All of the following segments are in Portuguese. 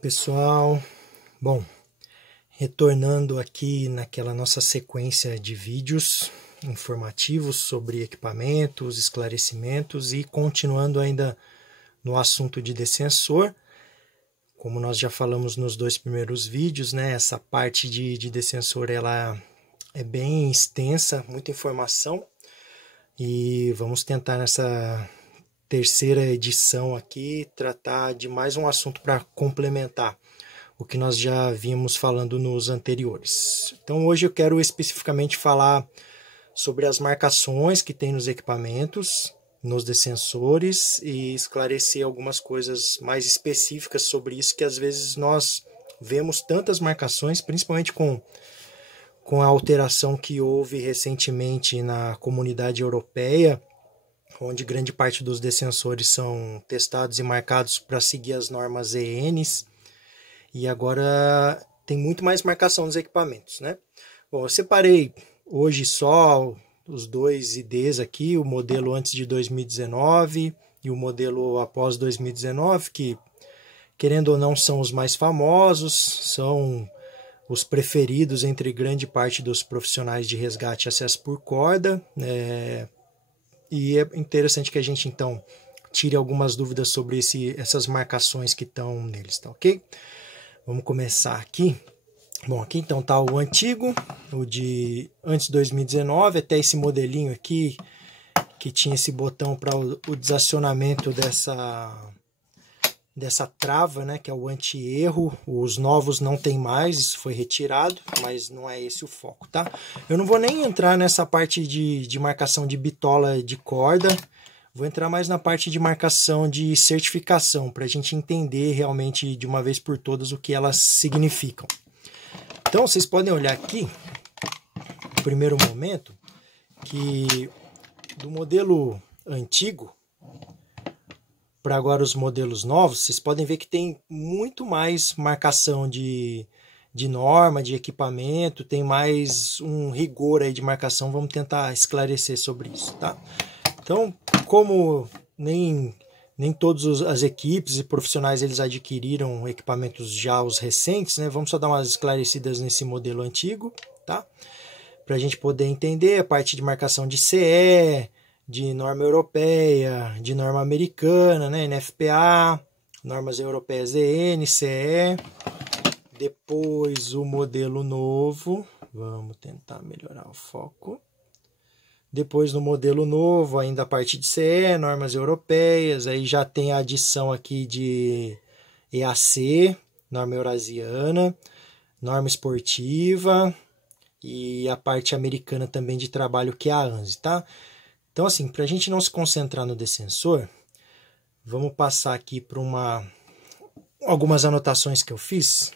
pessoal, bom, retornando aqui naquela nossa sequência de vídeos informativos sobre equipamentos, esclarecimentos e continuando ainda no assunto de descensor. Como nós já falamos nos dois primeiros vídeos, né, essa parte de descensor ela é bem extensa, muita informação, e vamos tentar nessa terceira edição aqui tratar de mais um assunto para complementar o que nós já vimos falando nos anteriores. Então hoje eu quero especificamente falar sobre as marcações que tem nos equipamentos, nos descensores, e esclarecer algumas coisas mais específicas sobre isso, que às vezes nós vemos tantas marcações, principalmente com a alteração que houve recentemente na comunidade europeia, onde grande parte dos descensores são testados e marcados para seguir as normas ENs, e agora tem muito mais marcação nos equipamentos, né? Bom, eu separei hoje só os dois IDs aqui, o modelo antes de 2019 e o modelo após 2019, que, querendo ou não, são os mais famosos, são os preferidos entre grande parte dos profissionais de resgate e acesso por corda, e é interessante que a gente, então, tire algumas dúvidas sobre essas marcações que estão neles, tá ok? Vamos começar aqui. Bom, aqui então está o antigo, o de antes de 2019, até esse modelinho aqui, que tinha esse botão para o desacionamento dessa trava, né, que é o anti-erro. Os novos não tem mais, isso foi retirado, mas não é esse o foco, tá? Eu não vou nem entrar nessa parte de marcação de bitola de corda, vou entrar mais na parte de marcação de certificação, para a gente entender realmente de uma vez por todas o que elas significam. Então vocês podem olhar aqui, no primeiro momento, que do modelo antigo para agora os modelos novos, vocês podem ver que tem muito mais marcação de norma, de equipamento, tem mais um rigor aí de marcação. Vamos tentar esclarecer sobre isso, tá? Então, como nem todas as equipes e profissionais eles adquiriram equipamentos já os recentes, né? Vamos só dar umas esclarecidas nesse modelo antigo, tá? Para a gente poder entender a parte de marcação de CE, de norma europeia, de norma americana, né, NFPA, normas europeias EN, CE. Depois o modelo novo, vamos tentar melhorar o foco. Depois no modelo novo, ainda a parte de CE, normas europeias, aí já tem a adição aqui de EAC, norma eurasiana, norma esportiva e a parte americana também de trabalho, que é a ANSI, tá? Então, assim, para a gente não se concentrar no descensor, vamos passar aqui para algumas anotações que eu fiz,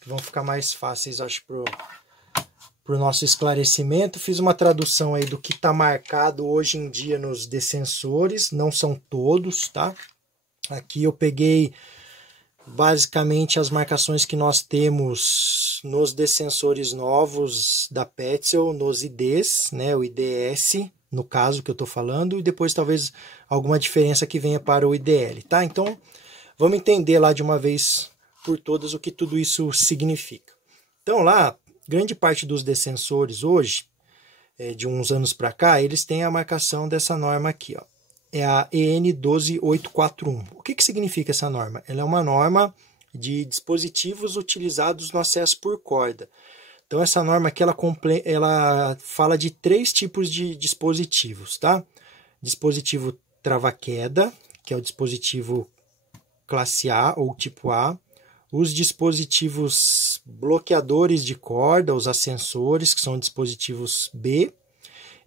que vão ficar mais fáceis, acho, para o nosso esclarecimento. Fiz uma tradução aí do que está marcado hoje em dia nos descensores, não são todos, tá? Aqui eu peguei basicamente as marcações que nós temos nos descensores novos da Petzl, nos IDs, né, o IDS, no caso que eu estou falando, e depois talvez alguma diferença que venha para o IDL, tá? Então, vamos entender lá de uma vez por todas o que tudo isso significa. Então lá, grande parte dos descensores hoje, de uns anos para cá, eles têm a marcação dessa norma aqui, ó. É a EN 12841. O que significa essa norma? Ela é uma norma de dispositivos utilizados no acesso por corda. Então essa norma aqui ela fala de 3 tipos de dispositivos, tá? Dispositivo trava-queda, que é o dispositivo classe A ou tipo A. Os dispositivos bloqueadores de corda, os ascensores, que são dispositivos B.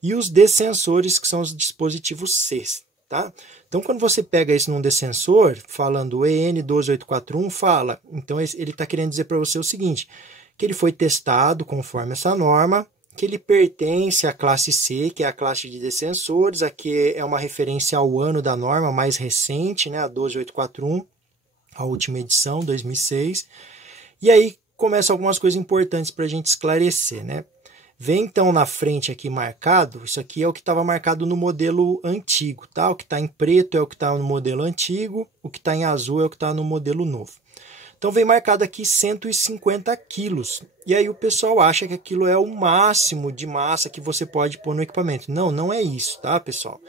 E os descensores, que são os dispositivos C, tá? Então quando você pega isso num descensor, falando EN 12841, fala. Então ele está querendo dizer para você o seguinte, que ele foi testado conforme essa norma, que ele pertence à classe C, que é a classe de descensores. Aqui é uma referência ao ano da norma mais recente, né, a 12841, a última edição, 2006. E aí começam algumas coisas importantes para a gente esclarecer, né? Vem então na frente aqui marcado, isso aqui é o que estava marcado no modelo antigo, tá? O que está em preto é o que está no modelo antigo, o que está em azul é o que está no modelo novo. Então vem marcado aqui 150 quilos. E aí o pessoal acha que aquilo é o máximo de massa que você pode pôr no equipamento. Não, não é isso, tá, pessoal?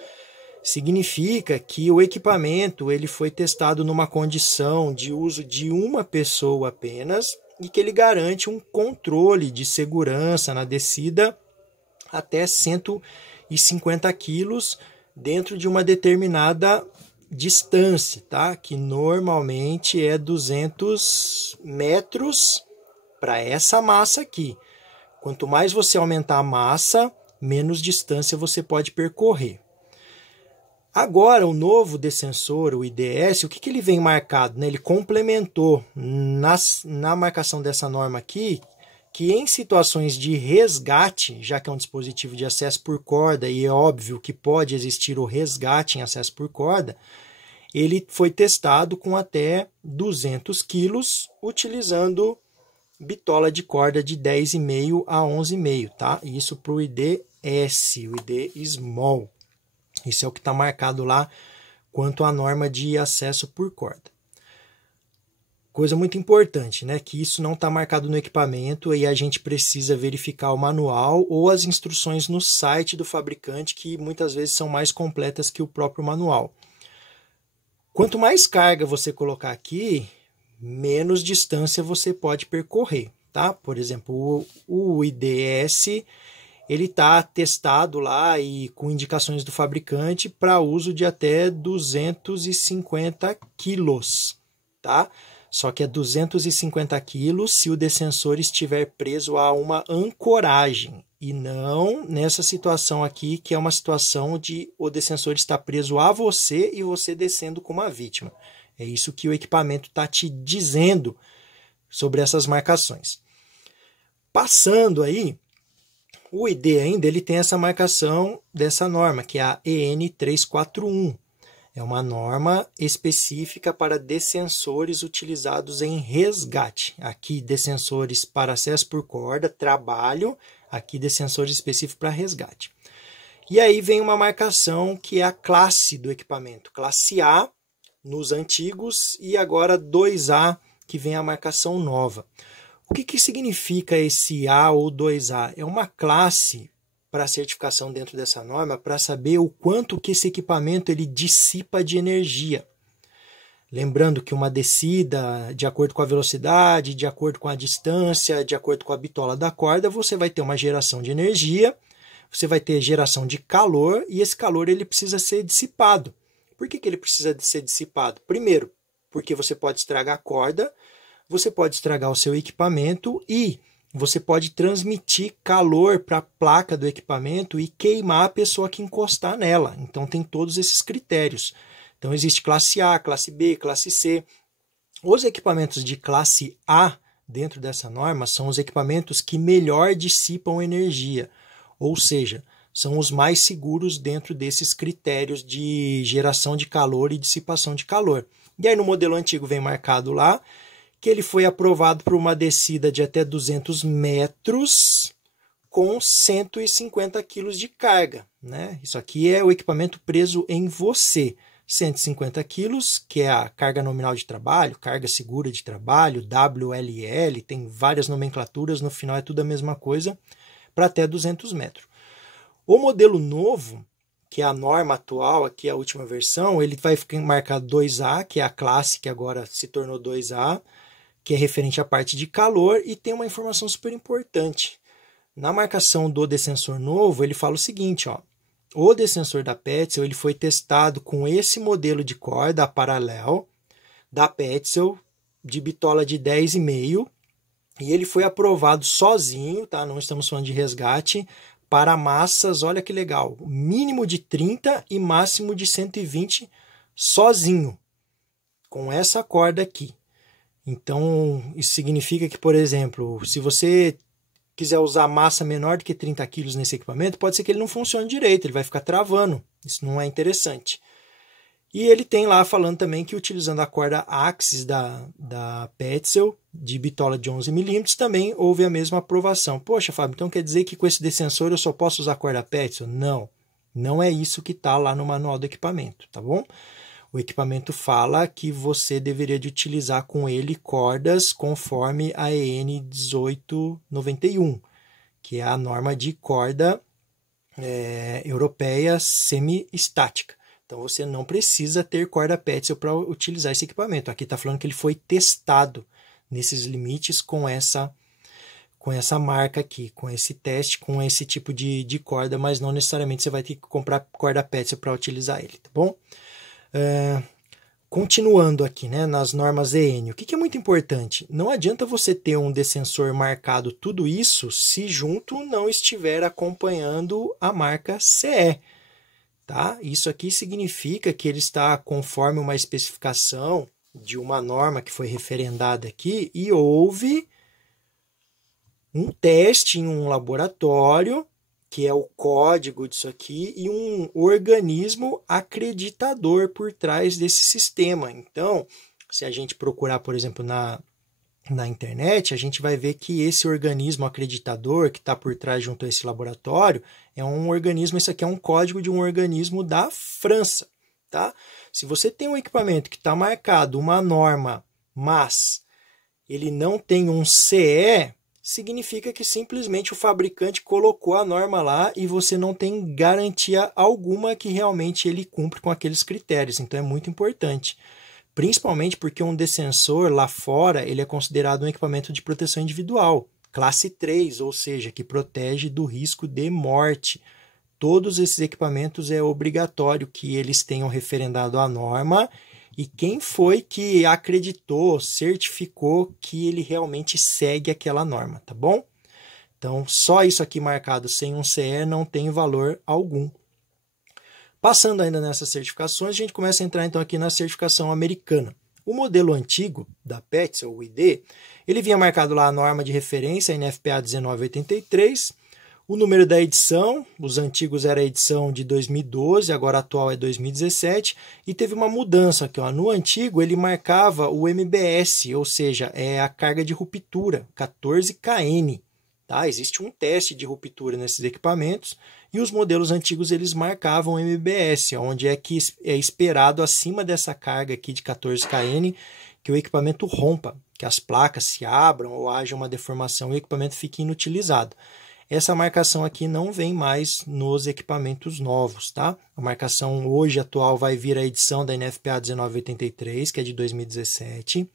Significa que o equipamento ele foi testado numa condição de uso de uma pessoa apenas e que ele garante um controle de segurança na descida até 150 quilos dentro de uma determinada distância, tá? Que normalmente é 200 metros para essa massa aqui. Quanto mais você aumentar a massa, menos distância você pode percorrer. Agora, o novo descensor, o IDS, o que ele vem marcado? Né? Ele complementou na marcação dessa norma aqui, que em situações de resgate, já que é um dispositivo de acesso por corda, e é óbvio que pode existir o resgate em acesso por corda, ele foi testado com até 200 quilos, utilizando bitola de corda de 10,5 a 11,5, tá? Isso para o IDS, o ID Small. Isso é o que está marcado lá quanto à norma de acesso por corda. Coisa muito importante, né? Que isso não está marcado no equipamento e a gente precisa verificar o manual ou as instruções no site do fabricante, que muitas vezes são mais completas que o próprio manual. Quanto mais carga você colocar aqui, menos distância você pode percorrer, tá? Por exemplo, o IDS... ele está testado lá e com indicações do fabricante para uso de até 250 quilos, tá? Só que é 250 quilos se o descensor estiver preso a uma ancoragem e não nessa situação aqui, que é uma situação de o descensor estar preso a você e você descendo com uma vítima. É isso que o equipamento está te dizendo sobre essas marcações. Passando aí, o ID ainda ele tem essa marcação dessa norma, que é a EN 341. É uma norma específica para descensores utilizados em resgate. Aqui, descensores para acesso por corda, trabalho. Aqui, descensores específicos para resgate. E aí vem uma marcação que é a classe do equipamento. Classe A nos antigos e agora 2A, que vem a marcação nova. O que significa esse A ou 2A? É uma classe para certificação dentro dessa norma para saber o quanto que esse equipamento ele dissipa de energia. Lembrando que uma descida, de acordo com a velocidade, de acordo com a distância, de acordo com a bitola da corda, você vai ter uma geração de energia, você vai ter geração de calor e esse calor ele precisa ser dissipado. Por que ele precisa ser dissipado? Primeiro, porque você pode estragar a corda, você pode estragar o seu equipamento e você pode transmitir calor para a placa do equipamento e queimar a pessoa que encostar nela. Então tem todos esses critérios. Então existe classe A, classe B, classe C. Os equipamentos de classe A dentro dessa norma são os equipamentos que melhor dissipam energia, ou seja, são os mais seguros dentro desses critérios de geração de calor e dissipação de calor. E aí no modelo antigo vem marcado lá que ele foi aprovado para uma descida de até 200 metros com 150 quilos de carga, né? Isso aqui é o equipamento preso em você. 150 quilos, que é a carga nominal de trabalho, carga segura de trabalho, WLL, tem várias nomenclaturas, no final é tudo a mesma coisa, para até 200 metros. O modelo novo, que é a norma atual, aqui é a última versão, ele vai ficar marcado 2A, que é a classe que agora se tornou 2A, que é referente à parte de calor, e tem uma informação super importante. Na marcação do descensor novo, ele fala o seguinte, ó, o descensor da Petzl ele foi testado com esse modelo de corda, a Parallel, da Petzl, de bitola de 10,5, e ele foi aprovado sozinho, tá? Não estamos falando de resgate, para massas, olha que legal, mínimo de 30 e máximo de 120 sozinho, com essa corda aqui. Então, isso significa que, por exemplo, se você quiser usar massa menor do que 30 quilos nesse equipamento, pode ser que ele não funcione direito, ele vai ficar travando. Isso não é interessante. E ele tem lá falando também que utilizando a corda Axis da Petzl, de bitola de 11 milímetros, também houve a mesma aprovação. Poxa, Fábio, então quer dizer que com esse descensor eu só posso usar a corda Petzl? Não, não é isso que está lá no manual do equipamento, tá bom? o equipamento fala que você deveria de utilizar com ele cordas conforme a EN 1891, que é a norma de corda europeia semi-estática. Então você não precisa ter corda Petzl para utilizar esse equipamento. Aqui está falando que ele foi testado nesses limites com essa marca aqui, com esse teste, com esse tipo de corda, mas não necessariamente você vai ter que comprar corda Petzl para utilizar ele, tá bom? Continuando aqui, né, nas normas EN, o que é muito importante? Não adianta você ter um descensor marcado tudo isso se junto não estiver acompanhando a marca CE. Tá? Isso aqui significa que ele está conforme uma especificação de uma norma que foi referendada aqui e houve um teste em um laboratório, que é o código disso aqui, e um organismo acreditador por trás desse sistema. Então, se a gente procurar, por exemplo, na internet, a gente vai ver que esse organismo acreditador que está por trás junto a esse laboratório é um organismo, isso aqui é um código de um organismo da França, tá? Se você tem um equipamento que está marcado uma norma, mas ele não tem um CE, significa que simplesmente o fabricante colocou a norma lá e você não tem garantia alguma que realmente ele cumpre com aqueles critérios. Então é muito importante. Principalmente porque um descensor lá fora ele é considerado um equipamento de proteção individual, classe 3, ou seja, que protege do risco de morte. Todos esses equipamentos é obrigatório que eles tenham referendado a norma e quem foi que acreditou, certificou que ele realmente segue aquela norma, tá bom? Então, só isso aqui marcado sem um CE não tem valor algum. Passando ainda nessas certificações, a gente começa a entrar então aqui na certificação americana. O modelo antigo da Petzl, o ID, ele vinha marcado lá a norma de referência, a NFPA 1983, o número da edição, os antigos era a edição de 2012, agora a atual é 2017, e teve uma mudança aqui, ó. No antigo ele marcava o MBS, ou seja, é a carga de ruptura, 14 kN. Tá? Existe um teste de ruptura nesses equipamentos, e os modelos antigos eles marcavam MBS, onde é que é esperado acima dessa carga aqui de 14 kN que o equipamento rompa, que as placas se abram ou haja uma deformação e o equipamento fique inutilizado. Essa marcação aqui não vem mais nos equipamentos novos, tá? A marcação hoje atual vai vir a edição da NFPA 1983, que é de 2017.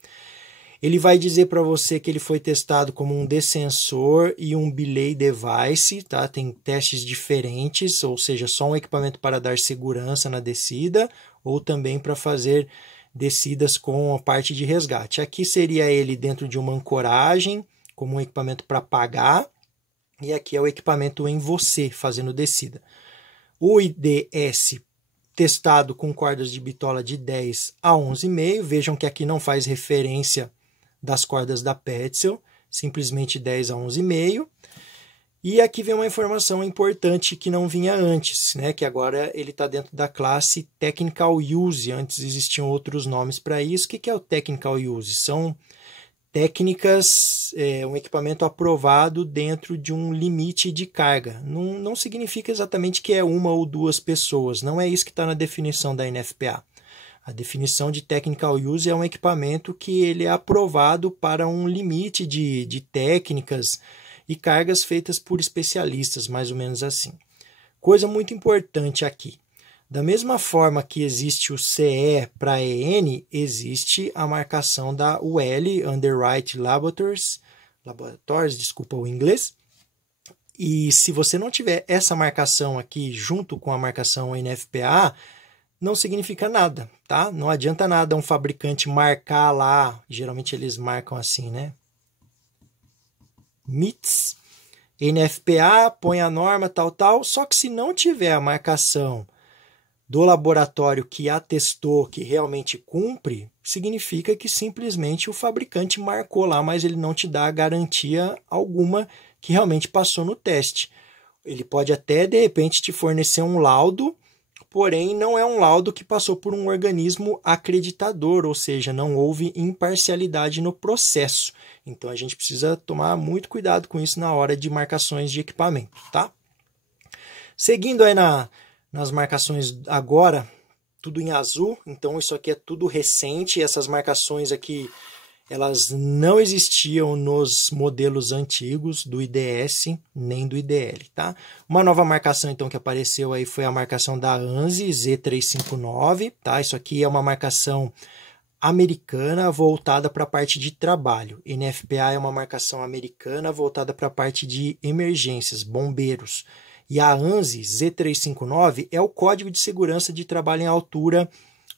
Ele vai dizer para você que ele foi testado como um descensor e um belay device, tá? Tem testes diferentes, ou seja, só um equipamento para dar segurança na descida ou também para fazer descidas com a parte de resgate. Aqui seria ele dentro de uma ancoragem, como um equipamento para apagar, e aqui é o equipamento em você, fazendo descida. O IDS testado com cordas de bitola de 10 a 11,5, vejam que aqui não faz referência das cordas da Petzl, simplesmente 10 a 11,5. E aqui vem uma informação importante que não vinha antes, né? Que agora ele está dentro da classe Technical Use, antes existiam outros nomes para isso. O que é o Technical Use? São técnicas, um equipamento aprovado dentro de um limite de carga. Não significa exatamente que é uma ou duas pessoas, não é isso que está na definição da NFPA. A definição de Technical Use é um equipamento que ele é aprovado para um limite de técnicas e cargas feitas por especialistas, mais ou menos assim. Coisa muito importante aqui. Da mesma forma que existe o CE para EN, existe a marcação da UL, Underwrite Laboratories, desculpa o inglês. E se você não tiver essa marcação aqui junto com a marcação NFPA, não significa nada, tá? Não adianta nada um fabricante marcar lá, geralmente eles marcam assim, né? MITS, NFPA, põe a norma, tal, só que se não tiver a marcação do laboratório que atestou que realmente cumpre, significa que simplesmente o fabricante marcou lá, mas ele não te dá garantia alguma que realmente passou no teste. Ele pode até, de repente, te fornecer um laudo, porém não é um laudo que passou por um organismo acreditador, ou seja, não houve imparcialidade no processo. Então a gente precisa tomar muito cuidado com isso na hora de marcações de equipamento, tá? Seguindo aí nas marcações agora, tudo em azul, então isso aqui é tudo recente, essas marcações aqui, elas não existiam nos modelos antigos do IDS nem do IDL, tá? Uma nova marcação então que apareceu aí foi a marcação da ANSI Z359, tá? Isso aqui é uma marcação americana voltada para a parte de trabalho. NFPA é uma marcação americana voltada para a parte de emergências, bombeiros. E a ANSI Z359 é o Código de Segurança de Trabalho em Altura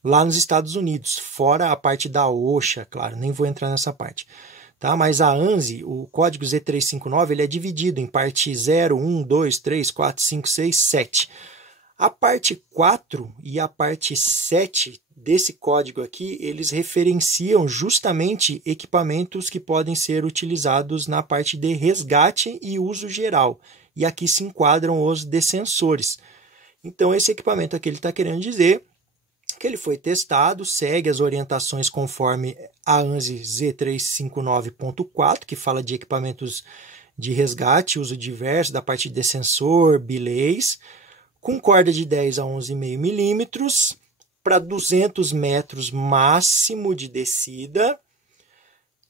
lá nos Estados Unidos, fora a parte da OSHA, claro, nem vou entrar nessa parte. Tá? Mas a ANSI, o código Z359, ele é dividido em parte 0, 1, 2, 3, 4, 5, 6, 7. A parte 4 e a parte 7 desse código aqui, eles referenciam justamente equipamentos que podem ser utilizados na parte de resgate e uso geral. E aqui se enquadram os descensores. Então, esse equipamento aqui ele está querendo dizer que ele foi testado, segue as orientações conforme a ANSI Z359.4, que fala de equipamentos de resgate, uso diverso, da parte de descensor, belays, com corda de 10 a 11,5 milímetros, para 200 metros máximo de descida,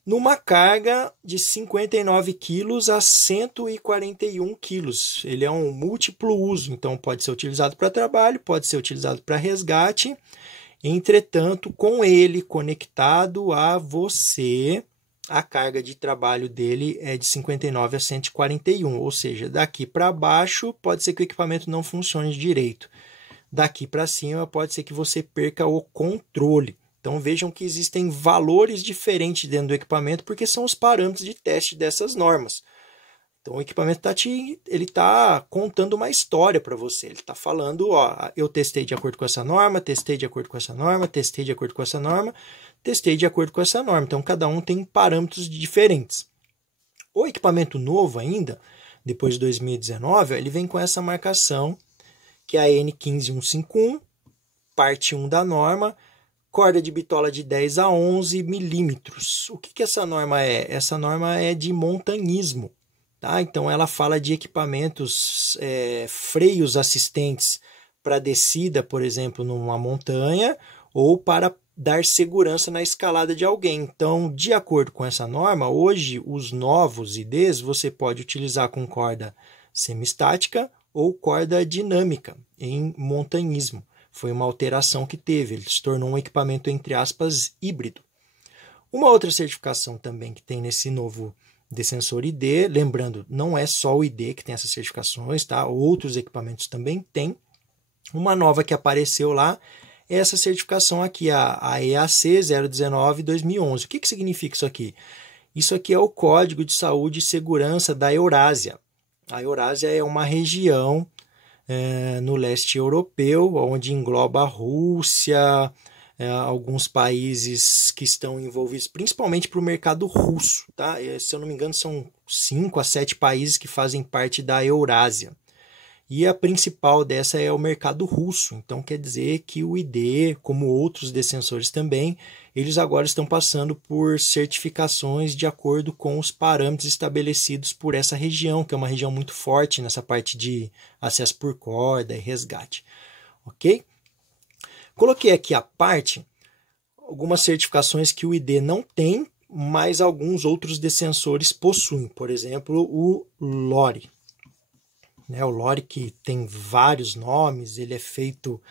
numa carga de 59 quilos a 141 quilos. Ele é um múltiplo uso, então pode ser utilizado para trabalho, pode ser utilizado para resgate. Entretanto, com ele conectado a você, a carga de trabalho dele é de 59 a 141, ou seja, daqui para baixo pode ser que o equipamento não funcione direito. Daqui para cima pode ser que você perca o controle. Então vejam que existem valores diferentes dentro do equipamento porque são os parâmetros de teste dessas normas. Então o equipamento está contando uma história para você. Ele está falando, ó, eu testei de acordo com essa norma, testei de acordo com essa norma, testei de acordo com essa norma, testei de acordo com essa norma. Então cada um tem parâmetros diferentes. O equipamento novo ainda, depois de 2019, ele vem com essa marcação, que é a N15151, parte 1 da norma, corda de bitola de 10 a 11 milímetros. O que essa norma é? Essa norma é de montanhismo. Tá? Então, ela fala de equipamentos, freios assistentes para descida, por exemplo, numa montanha, ou para dar segurança na escalada de alguém. Então, de acordo com essa norma, hoje, os novos IDs você pode utilizar com corda semistática ou corda dinâmica em montanhismo. Foi uma alteração que teve, ele se tornou um equipamento, entre aspas, híbrido. Uma outra certificação também que tem nesse novo descensor ID, lembrando, não é só o ID que tem essas certificações, tá? Outros equipamentos também têm. Uma nova que apareceu lá é essa certificação aqui, a EAC 019-2011. O que significa isso aqui? Isso aqui é o Código de Saúde e Segurança da Eurásia. A Eurásia é uma região no leste europeu, onde engloba a Rússia, alguns países que estão envolvidos, principalmente para o mercado russo. Tá? Se eu não me engano, são 5 a 7 países que fazem parte da Eurásia. E a principal dessa é o mercado russo. Então, quer dizer que o ID, como outros descensores também, eles agora estão passando por certificações de acordo com os parâmetros estabelecidos por essa região, que é uma região muito forte nessa parte de acesso por corda e resgate. Ok? Coloquei aqui à parte algumas certificações que o ID não tem, mas alguns outros descensores possuem. Por exemplo, o LORI. O LORI, que tem vários nomes, ele é feito,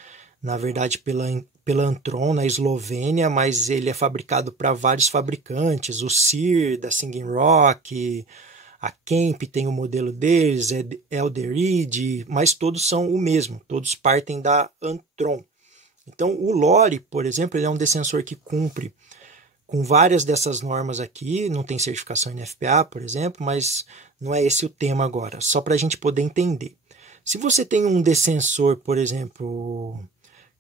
na verdade, pela Antron, na Eslovênia, mas ele é fabricado para vários fabricantes. O CIR, da Singing Rock, a Kemp tem o modelo deles, Elderid, mas todos são o mesmo, todos partem da Antron. Então, o LORI, por exemplo, ele é um descensor que cumpre com várias dessas normas aqui, não tem certificação NFPA, por exemplo, mas não é esse o tema agora, só para a gente poder entender. Se você tem um descensor, por exemplo,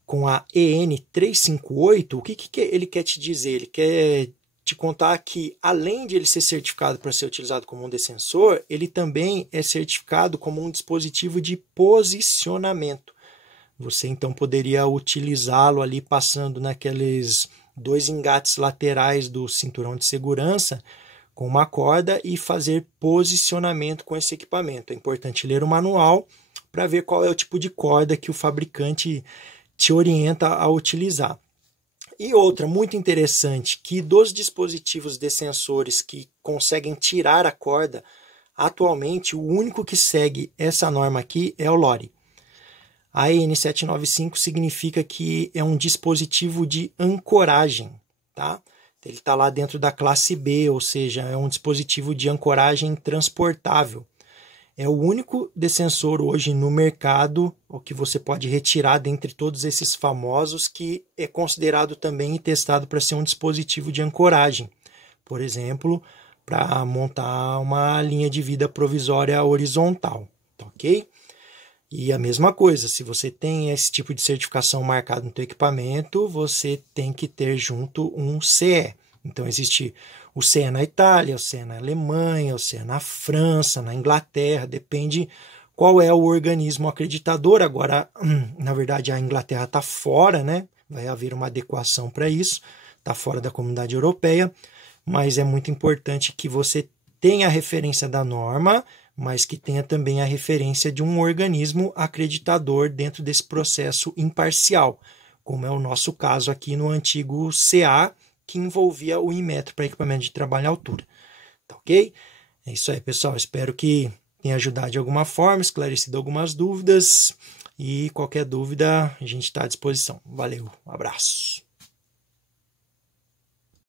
com a EN358, o que ele quer te dizer? Ele quer te contar que, além de ele ser certificado para ser utilizado como um descensor, ele também é certificado como um dispositivo de posicionamento. Você, então, poderia utilizá-lo ali passando naqueles 2 engates laterais do cinturão de segurança com uma corda e fazer posicionamento com esse equipamento. É importante ler o manual para ver qual é o tipo de corda que o fabricante te orienta a utilizar. E outra muito interessante, que dos dispositivos de sensores que conseguem tirar a corda, atualmente o único que segue essa norma aqui é o LORE. A EN795 significa que é um dispositivo de ancoragem, tá? Ele está lá dentro da classe B, ou seja, é um dispositivo de ancoragem transportável. É o único descensor hoje no mercado, o que você pode retirar dentre todos esses famosos, que é considerado também e testado para ser um dispositivo de ancoragem. Por exemplo, para montar uma linha de vida provisória horizontal, tá ok? E a mesma coisa, se você tem esse tipo de certificação marcado no teu equipamento, você tem que ter junto um CE. Então existe o CE na Itália, o CE na Alemanha, o CE na França, na Inglaterra, depende qual é o organismo acreditador. Agora, na verdade, a Inglaterra está fora, né? Vai haver uma adequação para isso, está fora da comunidade europeia, mas é muito importante que você tenha a referência da norma, mas que tenha também a referência de um organismo acreditador dentro desse processo imparcial, como é o nosso caso aqui no antigo CA, que envolvia o Inmetro para equipamento de trabalho à altura. Tá ok? É isso aí, pessoal. Espero que tenha ajudado de alguma forma, esclarecido algumas dúvidas, e qualquer dúvida a gente está à disposição. Valeu, um abraço.